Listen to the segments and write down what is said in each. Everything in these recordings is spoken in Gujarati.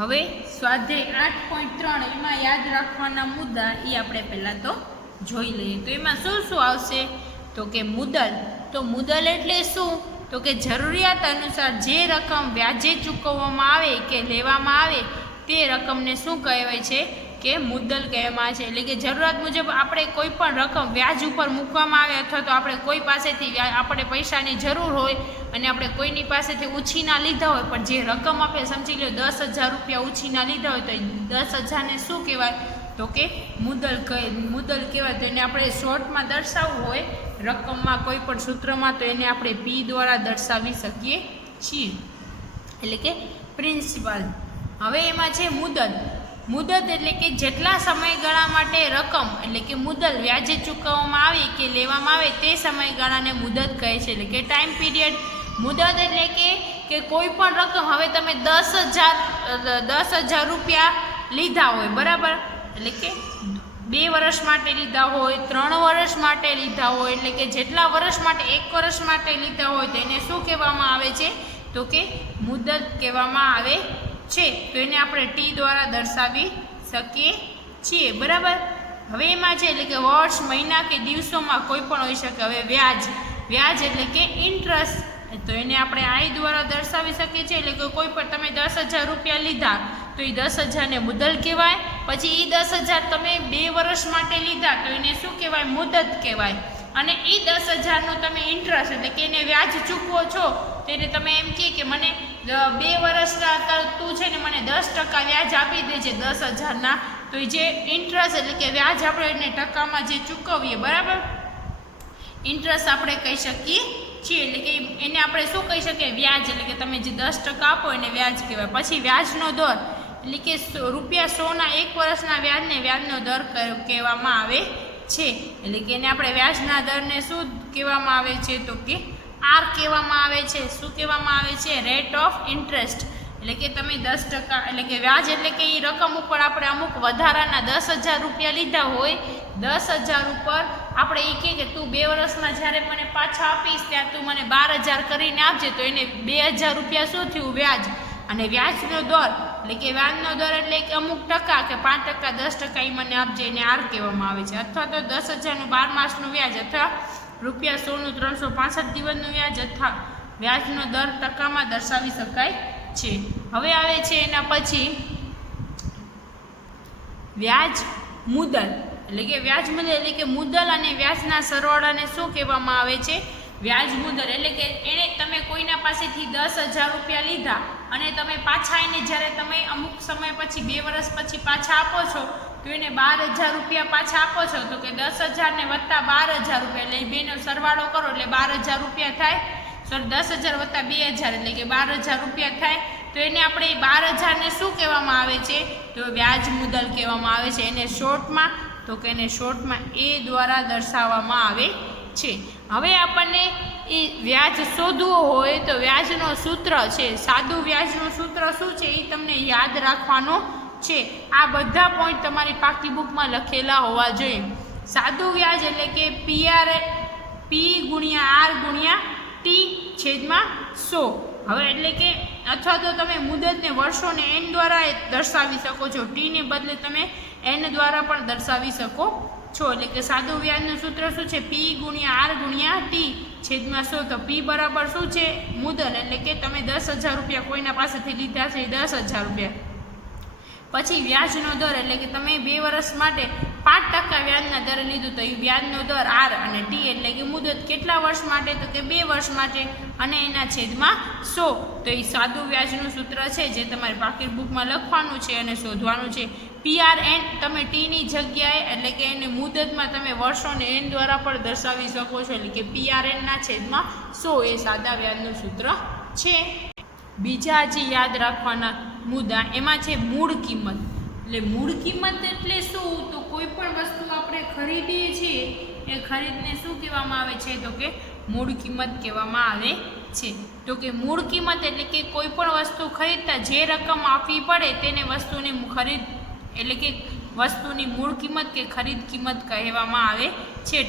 હવે સ્વાધ્યાય 8.3 એમાં યાદ રાખવાના મુદ્દા એ આપણે પહેલાં તો જોઈ લઈએ। તો એમાં શું શું આવશે? તો કે મુદ્દલ। તો મુદ્દલ એટલે શું? તો કે જરૂરિયાત અનુસાર જે રકમ વ્યાજે ચૂકવવામાં આવે કે લેવામાં આવે તે રકમને શું કહેવાય છે? કે મુદ્દલ કહેવામાં આવે છે। એટલે કે જરૂરિયાત મુજબ આપણે કોઈ પણ રકમ વ્યાજ ઉપર મૂકવામાં આવે અથવા તો આપણે કોઈ પાસેથી આપણે પૈસાની જરૂર હોય અને આપણે કોઈની પાસેથી ઉછીના લીધા હોય, પણ જે રકમ આપણે સમજી લો 10,000 રૂપિયા ઉછીના લીધા હોય તો એ 10,000ને શું કહેવાય? તો કે મુદ્દલ કહેવાય। તો એને આપણે શોર્ટમાં દર્શાવવું હોય રકમમાં કોઈ પણ સૂત્રમાં તો એને આપણે પી દ્વારા દર્શાવી શકીએ છીએ, એટલે કે પ્રિન્સિપાલ। હવે એમાં છે મુદત એટલે કે જેટલા સમયગાળા માટે રકમ એટલે કે મુદ્દલ વ્યાજે ચૂકવવામાં આવે કે લેવામાં આવે તે સમયગાળાને મુદત કહે છે, એટલે કે ટાઈમ પીરિયડ। મુદત એટલે કે કોઈ પણ રકમ, હવે તમે 10,000 રૂપિયા લીધા હોય, બરાબર, એટલે કે 2 વર્ષ માટે લીધા હોય, 3 વર્ષ માટે લીધા હોય, એટલે કે જેટલા વર્ષ માટે, 1 વર્ષ માટે લીધા હોય તો એને શું કહેવામાં આવે છે? તો કે મુદત કહેવામાં આવે છે। તો એને આપણે ટી દ્વારા દર્શાવી શકીએ છીએ, બરાબર। હવે એમાં છે એટલે કે વર્ષ, મહિના કે દિવસોમાં કોઈ પણ હોઈ શકે। હવે વ્યાજ એટલે કે ઇન્ટરેસ્ટ, તો એને આપણે આઈ દ્વારા દર્શાવી શકીએ છીએ, એટલે કે કોઈ પણ તમે 10,000 રૂપિયા લીધા તો એ 10,000ને મુદ્દલ કહેવાય। પછી એ 10,000 તમે 2 વર્ષ માટે લીધા તો એને શું કહેવાય? મુદત કહેવાય। અને એ 10,000નું તમે ઇન્ટરેસ્ટ એટલે કે એને વ્યાજ ચૂકવો છો તેને તમે એમ કે મને 2 વર્ષના તું છે ને મને 10% વ્યાજ આપી દેજે 10,000ના, તો એ જે ઇન્ટરેસ્ટ એટલે કે વ્યાજ આપણે એને ટકામાં જે ચૂકવીએ, બરાબર, ઇન્ટરેસ્ટ આપણે કહી શકીએ છીએ, એટલે કે એને આપણે શું કહી શકીએ? વ્યાજ, એટલે કે તમે જે 10% આપો એને વ્યાજ કહેવાય। પછી વ્યાજનો દર એટલે કે ₹100ના 1 વર્ષના વ્યાજનો દર કહેવામાં આવે છે, એટલે કે એને આપણે વ્યાજના દરને શું કહેવામાં આવે છે? તો કે આર કહેવામાં આવે છે। શું કહેવામાં આવે છે? રેટ ઓફ ઇન્ટરેસ્ટ, એટલે કે તમે 10%, એટલે કે વ્યાજ એટલે કે એ રકમ ઉપર આપણે અમુક વધારાના 10,000 રૂપિયા લીધા હોય, 10,000 ઉપર આપણે એ કે તું 2 વર્ષમાં જ્યારે મને પાછા આપીશ ત્યાં તું મને 12,000 કરીને આપજે, તો એને 2,000 રૂપિયા શું થયું? વ્યાજ। અને વ્યાજનો દર એટલે કે વ્યાજનો દર એટલે કે અમુક ટકા કે 5%, 10% એ મને આપજે, એને આર કહેવામાં આવે છે। અથવા તો 10,000નું 12 માસનું વ્યાજ, અથવા ₹100નું 365 દિવસનું વ્યાજ, અથવા વ્યાજનો દર ટકામાં દર્શાવી શકાય છે। હવે આવે છે એના પછી વ્યાજ મુદ્દલ, એટલે કે વ્યાજ મુદ્દલ એટલે કે મુદ્દલ અને વ્યાજના સરવાળાને શું કહેવામાં આવે છે? વ્યાજ મુદ્દલ, એટલે કે એને તમે કોઈના પાસેથી 10,000 રૂપિયા લીધા અને તમે પાછા એને જ્યારે તમે અમુક સમય પછી 2 વર્ષ પછી પાછા આપો છો તો એને 12,000 રૂપિયા પાછા આપો છો, તો કે 10,000 ને વત્તા 12,000 રૂપિયા એટલે બેનો સરવાળો કરો એટલે 12,000 રૂપિયા થાય। 10,000 વત્તા 2,000 એટલે કે 12,000 રૂપિયા થાય। તો એને આપણે 12,000ને શું કહેવામાં આવે છે? તો વ્યાજ મુદ્દલ કહેવામાં આવે છે। એને શોર્ટમાં, તો કે એને શોર્ટમાં એ દ્વારા દર્શાવવામાં આવે છે। હવે આપણને એ વ્યાજ શોધવું હોય તો વ્યાજનો સૂત્ર છે, સાદું વ્યાજનું સૂત્ર શું છે એ તમને યાદ રાખવાનું છે। આ બધા પોઈન્ટ તમારી પાકી બુકમાં લખેલા હોવા જોઈએ। સાદું વ્યાજ એટલે કે પી ગુણ્યા આર ગુણ્યા ટી છેદમાં 100। હવે એટલે કે અથવા તો તમે મુદતને વર્ષોને એન દ્વારા દર્શાવી શકો છો, ટીને બદલે તમે એન દ્વારા પણ દર્શાવી શકો છો। એટલે કે સાદું વ્યાજનું સૂત્ર શું છે? પી ગુણ્યા આર ગુણ્યા ટી છેદમાં 100। તો પી બરાબર શું છે? મુદ્દલ, એટલે કે તમે 10,000 રૂપિયા કોઈના પાસેથી લીધા છે 10,000 રૂપિયા। પછી વ્યાજનો દર એટલે કે તમે 2 વર્ષ માટે 5% વ્યાજના દરે લીધું તો એ વ્યાજનો દર આર, અને ટી એટલે કે મુદત કેટલા વર્ષ માટે? તો કે 2 વર્ષ માટે, અને એના છેદમાં 100। તો એ સાદું વ્યાજનું સૂત્ર છે જે તમારી પાકી બુકમાં લખવાનું છે અને શોધવાનું છે। PRN તમે ટીની જગ્યાએ એટલે કે એને મુદતમાં તમે વર્ષોને એન દ્વારા પણ દર્શાવી શકો છો, એટલે કે PRNના છેદમાં 100 એ સાદા વ્યાજનું સૂત્ર છે। બીજા જે યાદ રાખવાના મુદ્દા એમાં છે મૂળ કિંમત। એટલે મૂળ કિંમત એટલે શું? તો કોઈ પણ વસ્તુ આપણે ખરીદીએ છીએ એ ખરીદને શું કહેવામાં આવે છે? તો કે મૂળ કિંમત કહેવામાં આવે છે। તો કે મૂળ કિંમત એટલે કે કોઈ પણ વસ્તુ ખરીદતા જે રકમ આપવી પડે તેને વસ્તુની ખરીદ એટલે કે વસ્તુની મૂળ કિંમત કે ખરીદ કિંમત કહેવામાં આવે છે।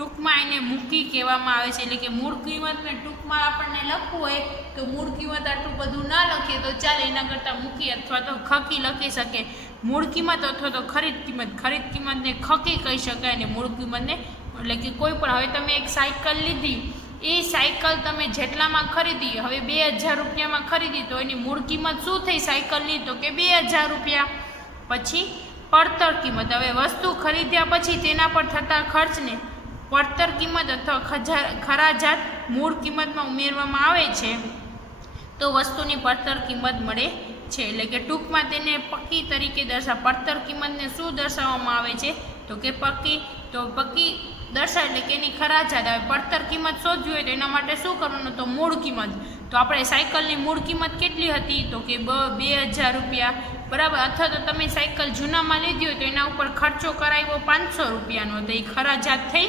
ટૂંકમાં એને મૂકી કહેવામાં આવે છે. એટલે કે મૂળ કિંમતને ટૂંકમાં આપણને લખવું હોય તો મૂળ કિંમત આટલું બધું ના લખીએ તો ચાલે, એના કરતાં મૂકી અથવા તો ખકી લખી શકે. મૂળ કિંમત અથવા તો ખરીદ કિંમતને ખકી કહી શકાય અને મૂળ કિંમતને એટલે કે કોઈ પણ. હવે તમે એક સાયકલ લીધી, એ સાયકલ તમે જેટલામાં ખરીદી, હવે 2000 રૂપિયામાં ખરીદી તો એની મૂળ કિંમત શું થઈ સાયકલની? તો કે 2000 રૂપિયા. પછી પડતર કિંમત. હવે વસ્તુ ખરીદ્યા પછી તેના પર થતા ખર્ચને પડતર કિંમત અથવા ખરાજાત મૂળ કિંમતમાં ઉમેરવામાં આવે છે તો વસ્તુની પડતર કિંમત મળે છે. એટલે કે ટૂંકમાં તેને પક્કી તરીકે પડતર કિંમતને શું દર્શાવવામાં આવે છે? તો કે પક્કી. તો પક્કી દર્શાવે એટલે કે એની ખરાજાત. હવે પડતર કિંમત શોધવી હોય તો એના માટે શું કરવાનું? તો મૂળ કિંમત. તો આપણે સાયકલની મૂળ કિંમત કેટલી હતી? તો કે 2000 રૂપિયા, બરાબર. અથવા તો તમે સાયકલ જૂનામાં લીધી હોય તો એના ઉપર ખર્ચો કરાવ્યો 500 રૂપિયાનો, તો એ ખરાજાત થઈ,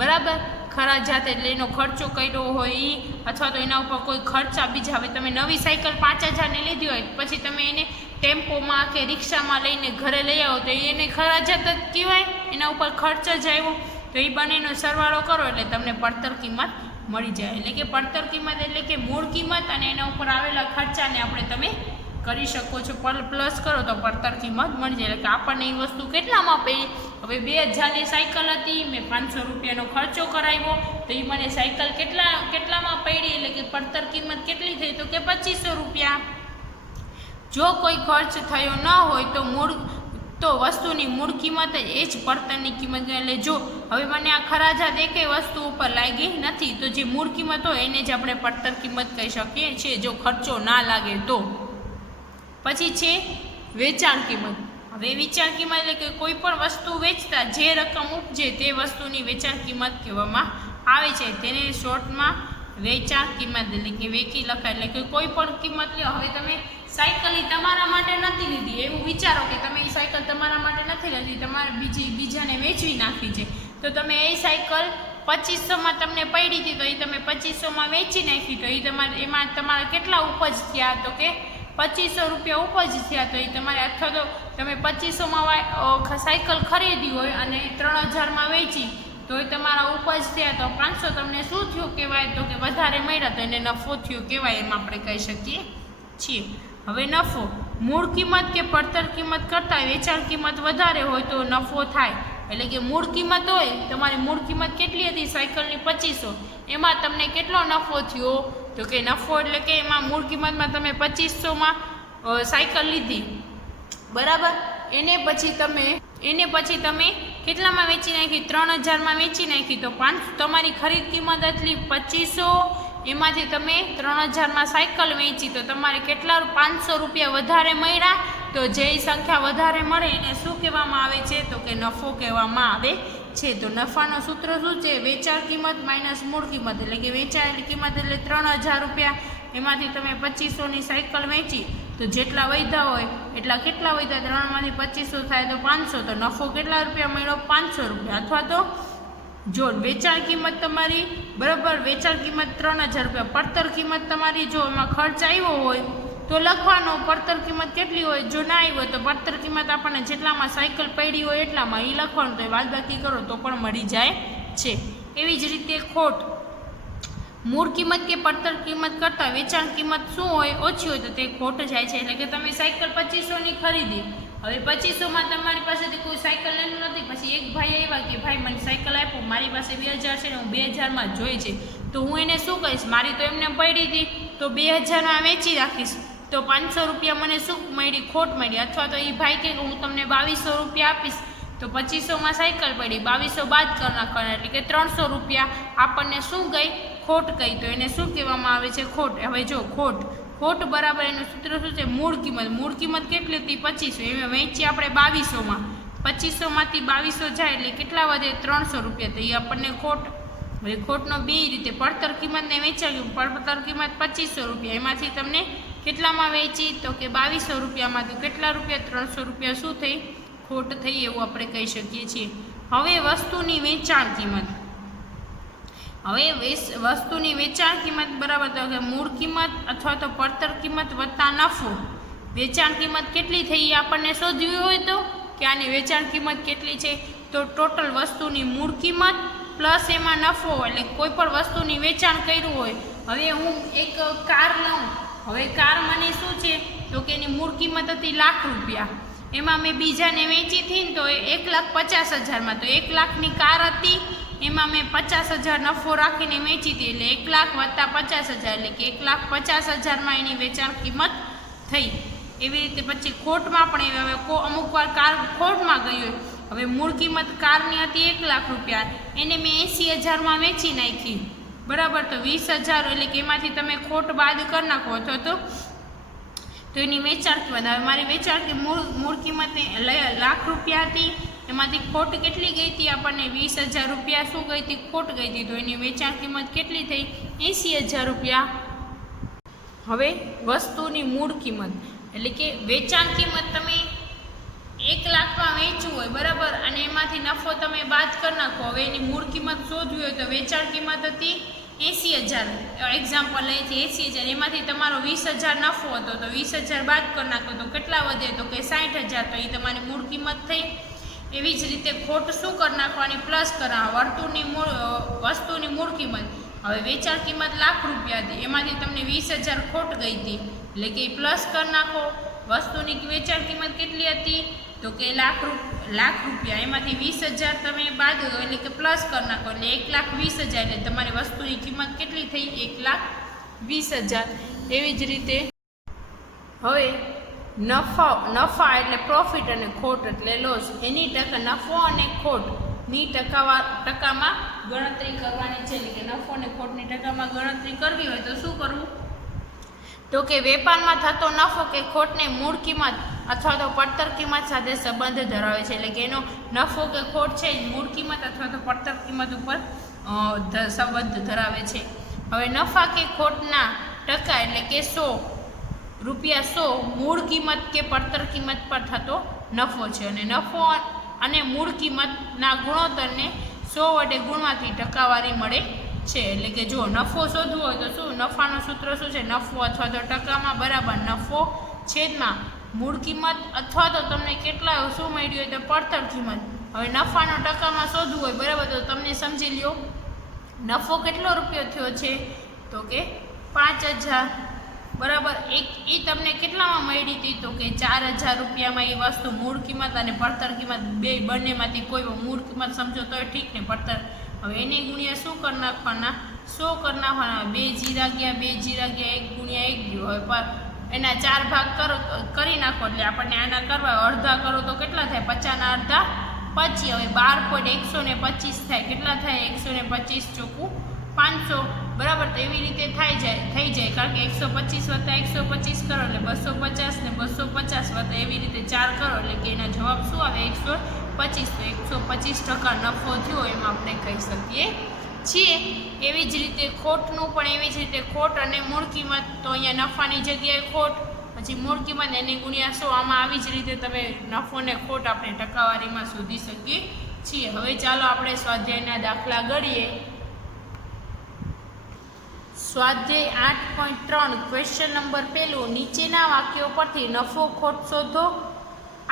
બરાબર. ખરાજાત એટલે એનો ખર્ચો કર્યો હોય એ, અથવા તો એના ઉપર કોઈ ખર્ચા બીજા. હવે તમે નવી સાયકલ 5000ની લીધી હોય પછી તમે એને ટેમ્પોમાં કે રિક્ષામાં લઈને ઘરે લઈ આવો તો એને ખરાજાત જ કહેવાય, એના ઉપર ખર્ચ જ આવ્યો. તો એ બંનેનો સરવાળો કરો એટલે તમને પડતર કિંમત મળી જાય. એટલે કે પડતર કિંમત એટલે કે મૂળ કિંમત અને એના ઉપર આવેલા ખર્ચાને આપણે તમે કરી શકો છો, પ્લસ કરો તો પડતર કિંમત મળી જાય. એટલે કે આપણને એ વસ્તુ કેટલામાં પડી? હવે 2000ની સાયકલ હતી, મેં 500 રૂપિયાનો ખર્ચો કરાવ્યો તો એ મને સાયકલ કેટલામાં પડી? એટલે કે પડતર કિંમત કેટલી થઈ? તો કે 2500 રૂપિયા. જો કોઈ ખર્ચ થયો ન હોય તો વસ્તુની મૂળ કિંમત એ જ પડતરની કિંમત. એટલે જો હવે મને આ ખરાજાત એકેય વસ્તુ ઉપર લાગી નથી તો જે મૂળ કિંમત હોય એને જ આપણે પડતર કિંમત કહી શકીએ છીએ, જો ખર્ચો ના લાગે તો. પછી છે વેચાણ કિંમત. હવે વેચાણ કિંમત એટલે કે કોઈ પણ વસ્તુ વેચતા જે રકમ ઉપજે તે વસ્તુની વેચાણ કિંમત કહેવામાં આવે છે. તેને શોર્ટમાં વેચાણ કિંમત એટલે કે વેકી લખાય. એટલે કે કોઈ પણ કિંમત લ્યો. હવે તમે સાયકલ તમારા માટે નથી લીધી, એવું વિચારો કે તમે એ સાયકલ તમારા માટે નથી લીધી, તમારે બીજાને વેચવી નાખવી છે, તો તમે એ સાયકલ 2500માં તમને પડી હતી તો એ તમે 2500માં વેચી નાખી તો એ એમાં તમારા કેટલા ઉપજ થયા? તો કે 2500 રૂપિયા ઉપજ થયા. તો એ તમારે અથવા તો તમે 2500માં સાયકલ ખરીદી હોય અને 3000માં વેચી તો એ તમારા ઉપજ થયા તો 500 તમને શું થયું કહેવાય? તો કે વધારે મળ્યા તો એને નફો થયો કહેવાય, એમ આપણે કહી શકીએ છીએ. હવે નફો. મૂળ કિંમત કે પડતર કિંમત કરતાં વેચાણ કિંમત વધારે હોય તો નફો થાય. એટલે કે મૂળ કિંમત હોય, તમારી મૂળ કિંમત કેટલી હતી સાયકલની? 2500. એમાં તમને કેટલો નફો થયો? તો કે નફો એટલે કે એમાં મૂળ કિંમતમાં તમે 2500માં સાયકલ લીધી, બરાબર. એને પછી તમે કેટલામાં વેચી નાખી? 3000માં વેચી નાખી તો તમારી ખરીદ કિંમત એટલી 2500, એમાંથી તમે 3000માં સાયકલ વેચી તો તમારે કેટલા 500 રૂપિયા વધારે મળ્યા. તો જે સંખ્યા વધારે મળે એને શું કહેવામાં આવે છે? તો કે નફો કહેવામાં આવે છે. તો નફાનું સૂત્ર શું છે? વેચાણ કિંમત માઇનસ મૂળ કિંમત. એટલે કે વેચાયેલી કિંમત એટલે 3000 રૂપિયા, એમાંથી તમે 2500ની સાયકલ વેચી તો જેટલા વધ્યા હોય એટલા કેટલા વધ્યા? 3માંથી 2500 થાય તો 500, તો નફો કેટલા રૂપિયા મળ્યો? 500 રૂપિયા. અથવા તો જો વેચાણ કિંમત તમારી, બરાબર, વેચાણ કિંમત 3000 રૂપિયા, પડતર કિંમત તમારી જો એમાં ખર્ચ આવ્યો હોય તો લખવાનો પડતર કિંમત કેટલી હોય. જો ના આવી હોય તો પડતર કિંમત આપણને જેટલામાં સાયકલ પડી હોય એટલામાં એ લખવાનું, તો એ બાદબાકી કરો તો પણ મળી જાય છે. એવી જ રીતે ખોટ. મૂળ કિંમત કે પડતર કિંમત કરતાં વેચાણ કિંમત શું હોય? ઓછી હોય તો તે ખોટ જાય છે. એટલે કે તમે સાયકલ 2500ની ખરીદી, હવે 2500માં તમારી પાસેથી કોઈ સાયકલ લેવું નથી. પછી એક ભાઈ આવ્યા કે ભાઈ મને સાયકલ આપો, મારી પાસે 2000 છે ને હું 2000માં જોઈ છે, તો હું એને શું કહીશ? મારી તો એમને પડી હતી તો 2000માં વેચી રાખીશ તો 500 રૂપિયા મને શું મળી? ખોટ મળી. અથવા તો એ ભાઈ કે હું તમને 2200 રૂપિયા આપીશ તો 2500માં સાયકલ પડી, 2200 બાદ કરી નાખવાના એટલે કે 300 રૂપિયા આપણને શું ગઈ? ખોટ ગઈ. તો એને શું કહેવામાં આવે છે? ખોટ. હવે જો ખોટ બરાબર એનું સૂત્ર શું છે? મૂળ કિંમત કેટલી હતી? 2500. એ વેચી આપણે 2200માં, 2500માંથી 2200 જાય એટલે કેટલા વધે? 300 રૂપિયા. તો એ આપણને ખોટ. હવે ખોટનો બે રીતે, પડતર કિંમતને વેચાણ. પડતર કિંમત 2500 રૂપિયા, એમાંથી તમને કેટલામાં વેચી? તો કે 2200 રૂપિયામાં. તો કેટલા રૂપિયા? 300 રૂપિયા શું થઈ? ખોટ થઈ, એવું આપણે કહી શકીએ છીએ. હવે વસ્તુની વેચાણ કિંમત. હવે વસ્તુની વેચાણ કિંમત બરાબર તો કે મૂળ કિંમત અથવા તો પડતર કિંમત વત્તા નફો. વેચાણ કિંમત કેટલી થઈ એ આપણને શોધવી હોય તો કે આની વેચાણ કિંમત કેટલી છે? તો ટોટલ વસ્તુની મૂળ કિંમત પ્લસ એમાં નફો, એટલે કોઈ પણ વસ્તુની વેચાણ કર્યું હોય. હવે હું એક કાર લઉં, હવે કાર મને શું છે તો કે એની મૂળ કિંમત હતી ₹1,00,000, એમાં મેં બીજાને વેચી હતી ને તો 1,50,000માં, તો 1 લાખની કાર હતી, એમાં મેં 50,000 નફો રાખીને વેચી હતી, એટલે 1 લાખ વત્તા 50,000 એટલે કે 1,50,000માં એની વેચાણ કિંમત થઈ. એવી રીતે પછી ખોટમાં પણ હવે અમુક વાર કાર ખોટમાં ગઈ હોય, હવે મૂળ કિંમત કારની હતી ₹1,00,000, એને મેં 80,000માં વેચી નાખી, બરાબર, તો 20,000, એટલે કે એમાંથી તમે ખોટ બાદ કરી નાખો અથવા તો એની વેચાણ કિંમત. હવે મારી વેચાણ મૂળ કિંમત ₹1,00,000 હતી, એમાંથી ખોટ કેટલી ગઈ હતી આપણને ₹20,000 શું ગઈ હતી ખોટ ગઈ હતી, તો એની વેચાણ કિંમત કેટલી થઈ ₹80,000. હવે વસ્તુની મૂળ કિંમત એટલે કે વેચાણ કિંમત તમે 1 લાખમાં વેચવું હોય, બરાબર, અને એમાંથી નફો તમે બાદ કરી નાખો. હવે એની મૂળ કિંમત શોધવી હોય તો વેચાણ કિંમત હતી 80,000, એક્ઝામ્પલ લઈએ છીએ 80,000, એમાંથી તમારો 20,000 નફો હતો, તો 20,000 બાદ કરી નાખો તો કેટલા વધે તો કે 60,000, તો એ તમારી મૂળ કિંમત થઈ. એવી જ રીતે ખોટ શું કરી નાખવાની પ્લસ કરવા, વસ્તુની મૂળ કિંમત. હવે વેચાણ કિંમત ₹1,00,000 હતી, એમાંથી તમને 20,000 ખોટ ગઈ હતી, એટલે કે પ્લસ કરી નાખો. વસ્તુની વેચાણ કિંમત કેટલી હતી તો કે ₹1,00,000, એમાંથી 20,000 તમે બાદ એટલે કે પ્લસ કરી નાખો, એટલે 1,20,000, એટલે તમારી વસ્તુની કિંમત કેટલી થઈ 1,20,000. એવી જ રીતે હવે નફા એટલે પ્રોફિટ અને ખોટ એટલે લોસ, એની નફો અને ખોટની ટકામાં ગણતરી કરવાની છે. એટલે કે નફો અને ખોટની ટકામાં ગણતરી કરવી હોય તો શું કરવું તો કે વેપારમાં થતો નફો કે ખોટને મૂળ કિંમત અથવા તો પડતર કિંમત સાથે સંબંધ ધરાવે છે. એટલે કે એનો નફો કે ખોટ છે મૂળ કિંમત અથવા તો પડતર કિંમત ઉપર સંબંધ ધરાવે છે. હવે નફા કે ખોટના ટકા એટલે કે ₹100 મૂળ કિંમત કે પડતર કિંમત પર થતો નફો છે, અને નફો અને મૂળ કિંમતના ગુણોત્તરને 100 વડે ગુણવાથી ટકાવારી મળે છે. એટલે કે જો નફો શોધવો હોય તો શું નફાનું સૂત્ર શું છે, નફો અથવા તો ટકામાં બરાબર નફો છેદમાં મૂળ કિંમત અથવા તો તમને કેટલા શું મળ્યું હોય તો પડતર કિંમત. હવે નફાનો ટકામાં શોધવું હોય, બરાબર, તો તમને સમજી લ્યો નફો કેટલો રૂપિયો થયો છે તો કે 5,000, બરાબર. એ તમને કેટલામાં મળી હતી તો કે ₹4,000 એ વસ્તુ મૂળ કિંમત અને પડતર કિંમત બંનેમાંથી કોઈ મૂળ કિંમત સમજો તો ઠીક ને પડતર. હવે એને ગુણ્યા શું કરી નાખવાના 100 કરી નાખવાના, 2 0 ગયા 1 ગુણ્યા 1 ગયો. હવે એના 4 ભાગ કરી નાખો, એટલે આપણને આના કરવા અડધા કરો તો કેટલા થાય 50 ના અડધા 25. હવે 12.125 થાય, કેટલા થાય 125 ચોખ્ખું 500, બરાબર. તો એવી રીતે થઈ જાય કારણ કે 125 વત્તા 125 કરો એટલે 250 ને 250 વત્તા એવી રીતે 4 કરો એટલે કે એના જવાબ શું આવે 125. તો 125% નફો થયો એમ આપણે કહી શકીએ છીએ. એવી જ રીતે ખોટનું પણ એવી જ રીતે ખોટ અને મૂળ કિંમત, તો અહીંયા નફાની જગ્યાએ ખોટ, પછી મૂળ કિંમત એને ગુણ્યા 100, આમાં આવી જ રીતે તમે નફો ને ખોટ આપણે ટકાવારીમાં શોધી શકીએ છીએ. હવે ચાલો આપણે સ્વાધ્યાયના દાખલા ગણીએ. સ્વાધ્યાય 8.3 ક્વેશ્ચન નંબર 1, નીચેના વાક્યો પરથી નફો ખોટ શોધો.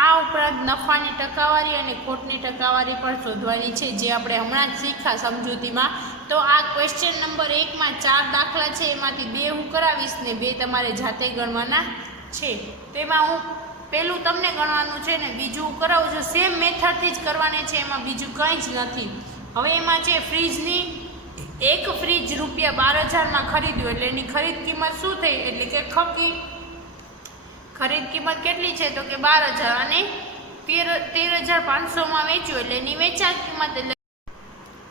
આ ઉપરાંત નફાની ટકાવારી અને ખોટની ટકાવારી પણ શોધવાની છે, જે આપણે હમણાં જ શીખ્યા સમજૂતીમાં. તો આ ક્વેશ્ચન નંબર 1માં 4 દાખલા છે, એમાંથી 2 હું કરાવીશ ને 2 તમારે જાતે ગણવાના છે. તેમાં હું પહેલું તમને ગણવાનું છે ને બીજું હું કરાવું છું, સેમ મેથડથી જ કરવાની છે, એમાં બીજું કંઈ જ નથી. હવે એમાં છે ફ્રીજની એક ફ્રીજ ₹12,000માં ખરીદ્યું, એટલે એની ખરીદ કિંમત શું થઈ એટલે કે ખરીદ કિંમત કેટલી છે તો કે 12,000 અને 13,500માં વેચ્યું, એટલે એની વેચાણ કિંમત. એટલે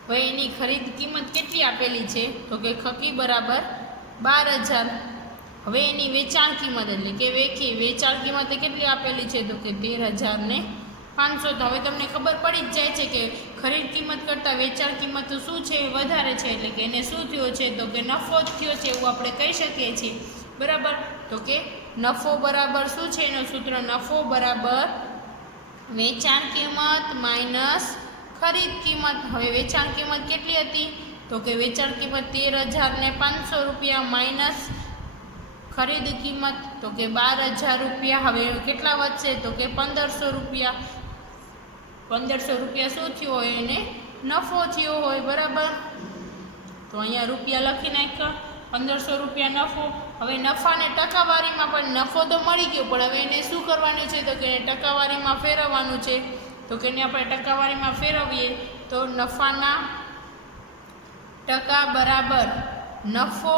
હવે એની ખરીદ કિંમત કેટલી આપેલી છે તો કે ખકી બરાબર 12,000. હવે એની વેચાણ કિંમત એટલે કે વેચાણ કિંમત કેટલી આપેલી છે તો કે 13,500. તો હવે તમને ખબર પડી જ જાય છે કે ખરીદ કિંમત કરતાં વેચાણ કિંમત શું છે વધારે છે, એટલે કે એને શું થયો છે તો કે નફો જ થયો છે એવું આપણે કહી શકીએ છીએ, બરાબર. તો કે નફો બરાબર શું છે એનું સૂત્ર, નફો બરાબર વેચાણ કિંમત માઇનસ ખરીદ કિંમત. હવે વેચાણ કિંમત કેટલી હતી તો કે વેચાણ કિંમત 13,500 માઇનસ ખરીદ કિંમત તો કે 12,000. હવે કેટલા વધશે તો કે 1,500. 1,500 શું થયો હોય એને નફો થયો હોય, બરાબર. તો અહીંયા રૂપિયા લખી નાખ્યા, 1500 રૂપિયા નફો. હવે નફાને ટકાવારીમાં પણ નફો તો મળી ગયો, પણ હવે એને શું કરવાનું છે? તો કે ટકાવારીમાં ફેરવવાનું છે. તો કે એને આપણે ટકાવારીમાં ફેરવીએ તો નફાના ટકા બરાબર નફો,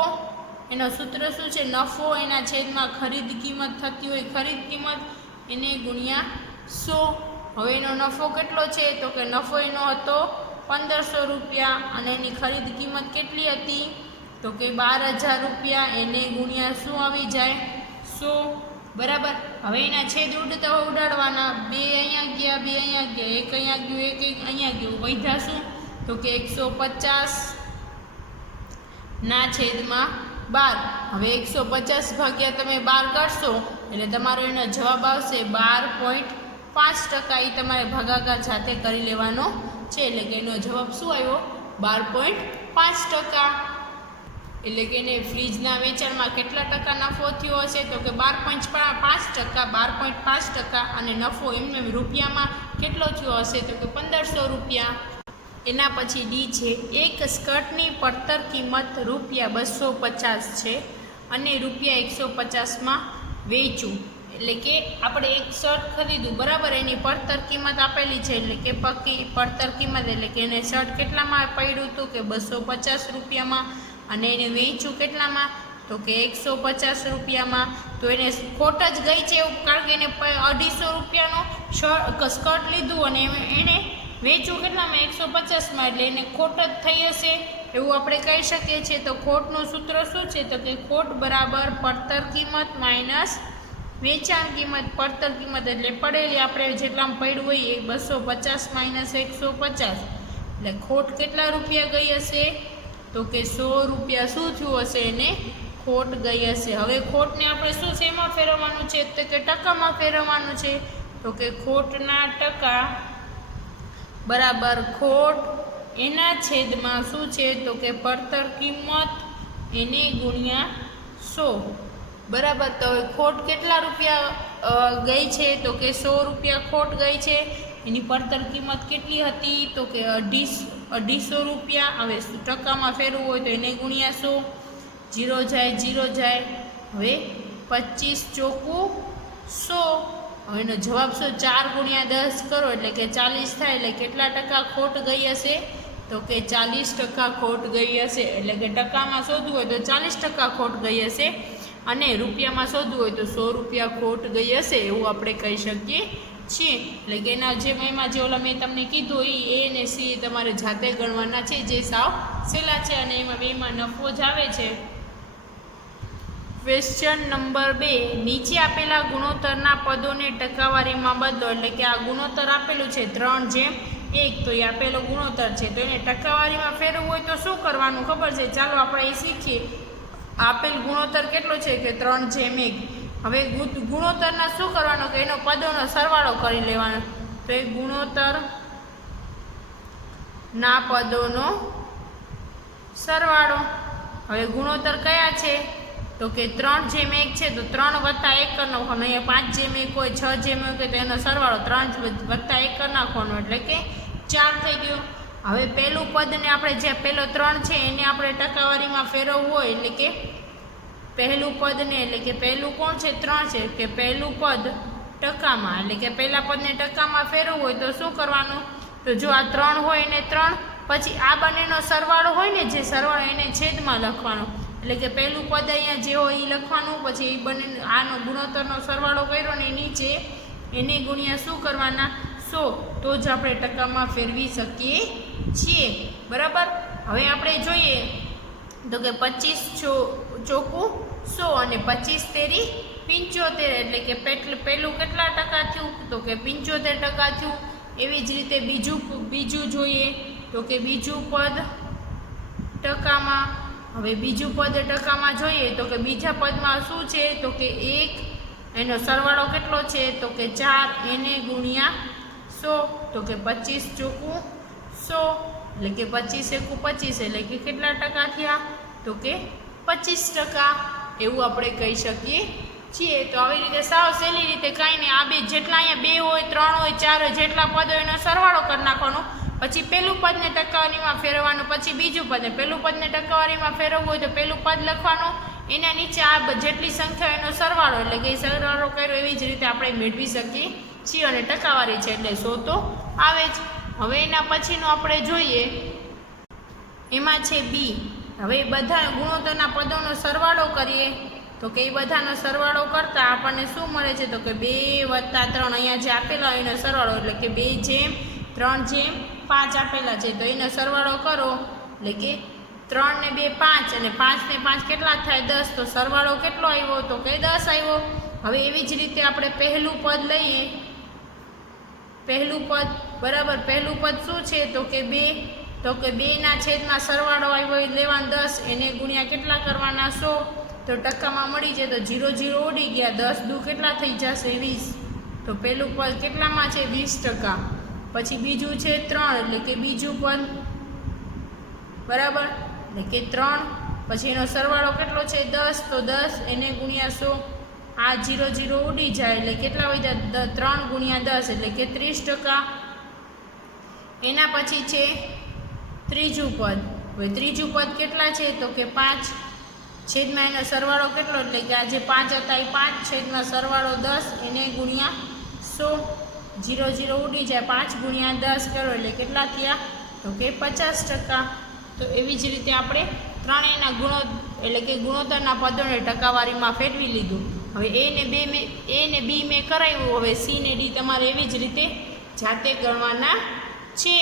એનો સૂત્ર શું છે? નફો એના છેદમાં ખરીદ કિંમત થતી હોય, ખરીદ કિંમત એને ગુણ્યા 100. હવે એનો નફો કેટલો છે? તો કે નફો એનો હતો 1500 રૂપિયા અને એની ખરીદ કિંમત કેટલી હતી? તો કે 12000 રૂપિયા. એને ગુણ્યા શું આવી જાય? 100, બરાબર. હવે એના છેદ ઉડતા ઉડાડવાના, 2 અહીંયા ગયા, 2 અહીંયા ગયા, 1 અહીંયા ગયું, 1 અહીંયા ગયું, વધ્યા શું? તો કે 150 ના છેદમાં 12. હવે 150 ભાગ્યા તમે 12 કરશો એટલે તમારો એનો જવાબ આવશે 12.5%. એ તમારે ભાગાકાર જાતે કરી લેવાનો છે. એટલે કે એનો જવાબ શું આવ્યો? 12.5%. એટલે કે એને ફ્રીજના વેચાણમાં કેટલા ટકા નફો થયો હશે? તો કે 12.5%, 12.5%. અને નફો એમને રૂપિયામાં કેટલો થયો હશે? તો કે 1500 રૂપિયા. એના પછી ડી છે, એક સ્કર્ટની પડતર કિંમત રૂપિયા 250 છે અને રૂપિયા 150માં વેચું. એટલે કે આપણે એક શર્ટ ખરીદ્યું, બરાબર. એની પડતર કિંમત આપેલી છે, એટલે કે પક્કી પડતર કિંમત, એટલે કે એને શર્ટ કેટલામાં પડ્યું હતું? કે 250 રૂપિયામાં. અને એને વેચું કેટલામાં? તો કે 150 રૂપિયામાં. તો એને ખોટ જ ગઈ છે એવું, કારણ કે એને 250 રૂપિયાનો સ્કર્ટ લીધું અને એણે વેચું કેટલામાં? 150માં. એટલે એને ખોટ જ થઈ હશે એવું આપણે કહી શકીએ છીએ. તો ખોટનું સૂત્ર શું છે? તો કે ખોટ બરાબર પડતર કિંમત માઇનસ વેચાણ કિંમત. પડતર કિંમત એટલે પડેલી, આપણે જેટલામાં પડ્યું હોય એ 250 માઇનસ 150. એટલે ખોટ કેટલા રૂપિયા ગઈ હશે? તો કે 100 રૂપિયા શું થયું હશે? એને ખોટ ગઈ હશે. હવે ખોટને આપણે શું શેમાં ફેરવવાનું છે? તો કે ટકામાં ફેરવવાનું છે. તો કે ખોટના ટકા બરાબર ખોટ એના છેદમાં શું છે? તો કે પડતર કિંમત એને ગુણ્યા 100, બરાબર. તો હવે ખોટ કેટલા રૂપિયા ગઈ છે? તો કે 100 રૂપિયા ખોટ ગઈ છે. એની પડતર કિંમત કેટલી હતી? તો કે 250 રૂપિયા. હવે ટકામાં ફેરવું હોય તો એને ગુણ્યા 100, 0 જાય 0 જાય. હવે 25 ચોખ્ખું 100. હવે એનો જવાબ શું? 4 ગુણ્યા 10 કરો એટલે કે 40 થાય. એટલે કેટલા ટકા ખોટ ગઈ હશે? તો કે 40% ખોટ ગઈ હશે. એટલે કે ટકામાં શોધવું હોય તો 40% ખોટ ગઈ હશે અને રૂપિયામાં શોધવું હોય તો 100 રૂપિયા ખોટ ગઈ હશે એવું આપણે કહી શકીએ છીએ. એટલે કે એના જે એમાં જે ઓલા મેં તમને કીધું એ ને સી તમારે જાતે ગણવાના છે, જે સાવ સહેલા છે અને એમાં બેમાં નફો જ આવે છે. ક્વેશ્ચન નંબર 2, નીચે આપેલા ગુણોત્તરના પદોને ટકાવારીમાં બદલો. એટલે કે આ ગુણોત્તર આપેલું છે 3:1, તો એ આપેલો ગુણોત્તર છે. તો એને ટકાવારીમાં ફેરવવું હોય તો શું કરવાનું ખબર છે? ચાલો આપણે એ શીખીએ. આપેલ ગુણોત્તર કેટલો છે? કે 3:1. હવે ગુણોત્તરના શું કરવાનું? કે એનો પદોનો સરવાળો કરી લેવાનો. તો એ ગુણોત્તર ના પદોનો સરવાળો. હવે ગુણોત્તર કયા છે? તો કે 3:1 છે, તો 3 + 1 કરી નાખવાનો. અહીંયા 5:1 હોય, 6:1 હોય તો એનો સરવાળો 3 + 1 કરી નાખવાનો, એટલે કે 4 થઈ ગયો. હવે પહેલું પદને આપણે જે પહેલો 3 છે એને આપણે ટકાવારીમાં ફેરવવું હોય, એટલે કે પહેલું પદને, એટલે કે પહેલું કોણ છે? 3 છે, કે પહેલું પદ ટકામાં, એટલે કે પહેલા પદને ટકામાં ફેરવવું હોય તો શું કરવાનું? તો જો આ 3 હોય એને 3, પછી આ બંનેનો સરવાળો હોય ને, જે સરવાળો એને છેદમાં લખવાનો. એટલે કે પહેલું પદ અહીંયા જે હોય એ લખવાનું, પછી એ બંને આનો ગુણોત્તરનો સરવાળો કર્યો ને નીચે એને ગુણ્યા શું કરવાના? 100. તો જ આપણે ટકામાં ફેરવી શકીએ છીએ, બરાબર. હવે આપણે જોઈએ તો કે 25 ચોખ્ખું 100 અને 25 × 75, એટલે કે પહેલું કેટલા ટકા થયું? તો કે 75% થયું. એવી જ રીતે બીજું જોઈએ તો કે બીજું પદ ટકામાં. હવે બીજું પદ ટકામાં જોઈએ તો કે બીજા પદમાં શું છે? તો કે 1, એનો સરવાળો કેટલો છે? તો કે 4, એને ગુણ્યા 100. તો કે 25 ચોખ્ખું 100, એટલે કે 25 × 25, એટલે કે કેટલા ટકા થયા? તો કે 25%. એવું આપણે કહી શકીએ છીએ. તો આવી રીતે સાવ સહેલી રીતે કાંઈ નહીં, આ બે જેટલા અહીંયા 2 હોય, 3 હોય, 4 હોય, જેટલા પદ હોય એનો સરવાળો કરી નાખવાનો. પછી પેલું પદને ટકાવારીમાં ફેરવવાનું, પછી બીજું પદ. પેલું પદને ટકાવારીમાં ફેરવવું હોય તો પેલું પદ લખવાનું, એના નીચે આ જેટલી સંખ્યા એનો સરવાળો, એટલે કે સરવાળો કર્યો એવી જ રીતે આપણે મેળવી શકીએ છીએ. અને ટકાવારી છે એટલે 100 તો આવે જ. હવે એના પછીનું આપણે જોઈએ, એમાં છે બી. હવે બધા ગુણોત્તરના પદોનો સરવાળો કરીએ તો કે એ બધાનો સરવાળો કરતાં આપણને શું મળે છે તો કે 2 + 3, અહીંયા જે આપેલા એનો સરવાળો, એટલે કે 2:3:5 આપેલા છે તો એનો સરવાળો કરો, એટલે કે 3 ને 2 5 અને 5 ને 5 કેટલા થાય 10, તો સરવાળો કેટલો આવ્યો તો કે 10 આવ્યો. હવે એવી જ રીતે આપણે પહેલું પદ લઈએ, પહેલું પદ બરાબર, પહેલું પદ શું છે તો કે 2, તો કે 2ના છેદમાં સરવાળો આવ્યો એ લેવાનું 10, એને ગુણ્યા કેટલા કરવાના 100, તો ટકામાં મળી જાય તો 0 0 ઉડી ગયા, 10 દુ કેટલા થઈ જશે 20, તો પહેલું પદ કેટલામાં છે 20%. પછી બીજું છે 3, એટલે કે બીજું પદ બરાબર, એટલે કે 3, પછી એનો સરવાળો કેટલો છે 10, તો 10 એને ગુણ્યા 100, આ 0 0 ઉડી જાય એટલે કેટલા વધ્યા 3 ગુણ્યા 10 એટલે કે 30%. એના પછી છે ત્રીજું પદ. હવે ત્રીજું પદ કેટલા છે તો કે 5, છેદમાં એનો સરવાળો કેટલો, એટલે કે આ જે 5 હતા એ 5, છેદમાં સરવાળો 10 એને ગુણ્યા 100, 0 0 ઉડી જાય, 5 ગુણ્યા 10 કરો એટલે કેટલા થયા તો કે 50%. તો એવી જ રીતે આપણે ત્રણેયના ગુણો એટલે કે ગુણોત્તરના પદોને ટકાવારીમાં ફેરવી લીધું. હવે એ ને બી મેં કરાવ્યું, હવે સી ને ડી તમારે એવી જ રીતે જાતે ગણવાના છે.